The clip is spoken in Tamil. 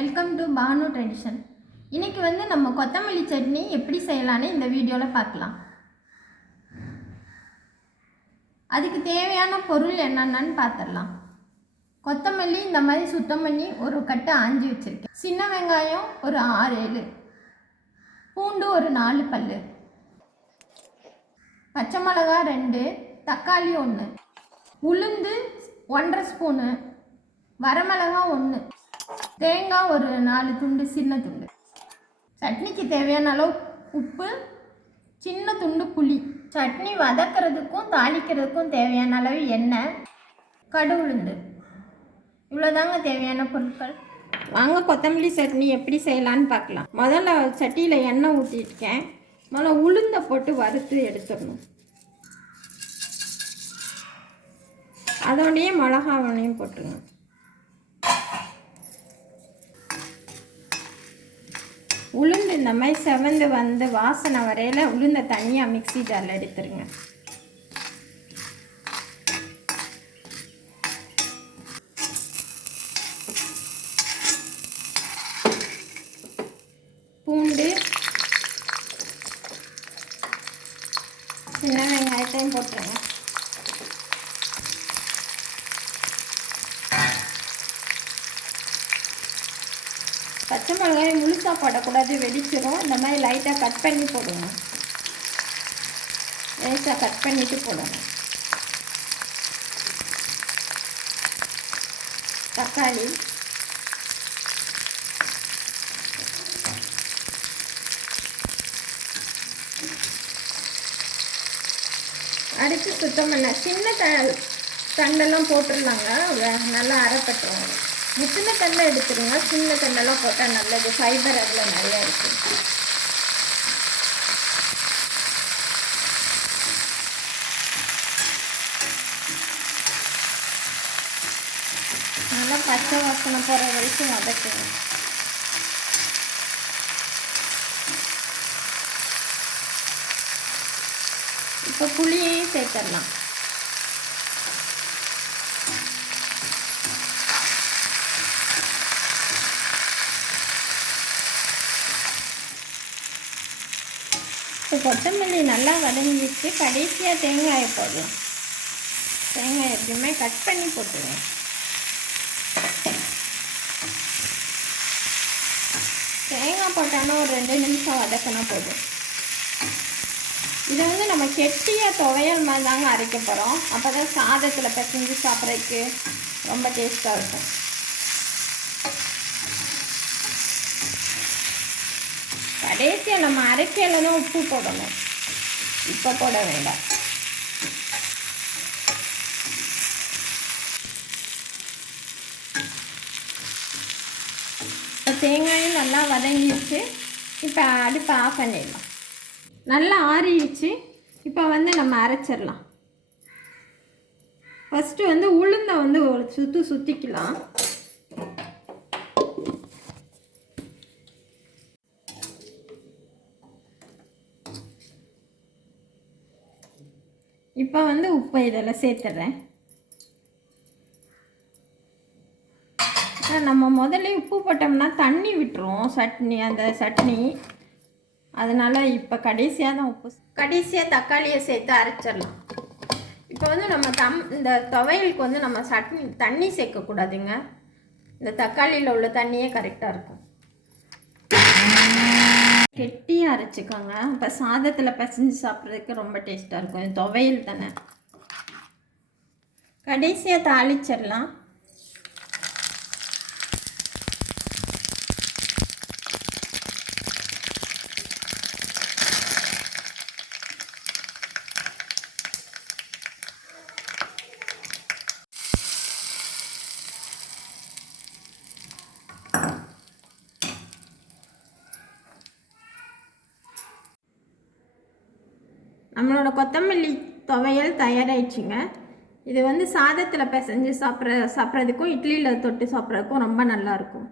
Welcome to Banu tradition. இன்றைக்கி நம்ம கொத்தமல்லி சட்னி எப்படி செய்யலான்னு இந்த வீடியோவில் பார்க்கலாம். அதுக்கு தேவையான பொருள் என்னென்னு பார்த்துடலாம். கொத்தமல்லி இந்த மாதிரி சுத்தம் பண்ணி ஒரு கட்டு ஆஞ்சி வச்சுருக்கேன். சின்ன வெங்காயம் ஒரு 6-7, பூண்டு ஒரு 4 பல், பச்சை மிளகா 2, தக்காளி 1, உளுந்து 1.5 ஸ்பூனு, வரமிளகா 1, தேங்காய் ஒரு 4 துண்டு, சின்ன துண்டு. சட்னிக்கு தேவையான அளவு உப்பு, சின்ன துண்டு புளி. சட்னி வதக்கிறதுக்கும் தாளிக்கிறதுக்கும் தேவையான அளவு எண்ணெய், கடுகு, உளுந்து. இவ்வளோதாங்க தேவையான பொருட்கள். வாங்க கொத்தமல்லி சட்னி எப்படி செய்யலான்னு பார்க்கலாம். முதல்ல சட்டியில் எண்ணெய் ஊற்றிருக்கேன். முதல்ல உளுந்தை போட்டு வறுத்து எடுத்துடணும். அதோடையே மிளகாவனையும் போட்டுருங்க. உளுந்து இந்த மாதிரி செவந்து வந்து வாசனை வரையில் உளுந்தை தனியாக மிக்ஸி ஜாரில் எடுத்துருங்க. பூண்டு, சின்ன வெங்காயத்தையும் போட்டுருங்க. பச்சை மிளகாய் முழுசாக போடக்கூடாது, வெடிச்சிடும். இந்த மாதிரி லைட்டாக கட் பண்ணி போடுங்க. லேசாக கட் பண்ணிவிட்டு போடுங்க. தக்காளி, அடுத்து சுத்தம் பண்ண சின்ன தண்டெல்லாம் போட்டுடலாங்க. நல்லா அரைப்பட்டுருவாங்க. முத்தின தண்டை எடுத்துருங்க. சின்ன தண்டெல்லாம் போட்டால் நல்லது. ஃபைபர் அதில் நிறையா இருக்குது. நல்லா பச்சை வாசனை போகிற வரைக்கும் வதக்குங்க. இப்போ புளியையும் சேர்த்துடலாம். இப்போ கொத்தமல்லி நல்லா வதங்கிச்சு. கடைசியாக தேங்காயை போடலாம். தேங்காய் எப்படியுமே கட் பண்ணி போட்டுருவேன். தேங்காய் போட்டாலும் ஒரு 2 நிமிஷம் வதக்கினா போதும். இதை நம்ம கெட்டியாக துவையல் மாதிரி தாங்க அரைக்க போகிறோம். அப்போ தான் சாதத்தில் பிசைஞ்சு சாப்பிட்றதுக்கு ரொம்ப டேஸ்ட்டாக இருக்கும். கடைசியாக நம்ம அரைக்கையில் தான் உப்பு போடணும். இப்போ போட வேண்டாம். இப்போ தேங்காயும் நல்லா வதங்கிடுச்சு. இப்போ அடுப்பை ஆஃப் பண்ணிடலாம். நல்லா ஆறிடுச்சு. இப்போ நம்ம அரைச்சிடலாம். ஃபஸ்ட்டு உளுந்தை ஒரு சுற்றிக்கலாம். இப்போ உப்பை இதில் சேர்த்துடுறேன். நம்ம முதல்ல உப்பு போட்டோம்னா தண்ணி விட்டுரும் அந்த சட்னி. அதனால் இப்போ கடைசியாக தான் உப்பு, கடைசியாக தக்காளியை சேர்த்து அரைச்சிடலாம். இப்போ நம்ம இந்த துவையலுக்கு நம்ம சட்னி தண்ணி சேர்க்கக்கூடாதுங்க. இந்த தக்காளியில் உள்ள தண்ணியே கரெக்டாக இருக்கும். கெட்டியாக அரைச்சிக்கோங்க. இப்போ சாதத்தில் பிசைஞ்சு சாப்பிட்றதுக்கு ரொம்ப டேஸ்ட்டாக இருக்கும். இது துவையல் தானே. கடைசியாக தாளிச்சிடலாம். நம்மளோட கொத்தமல்லி துவையல் தயாராகிடுச்சுங்க. இது சாதத்தில் பிசைஞ்சு சாப்பிட்றதுக்கும் இட்லியில் தொட்டு சாப்பிட்றதுக்கும் ரொம்ப நல்லாயிருக்கும்.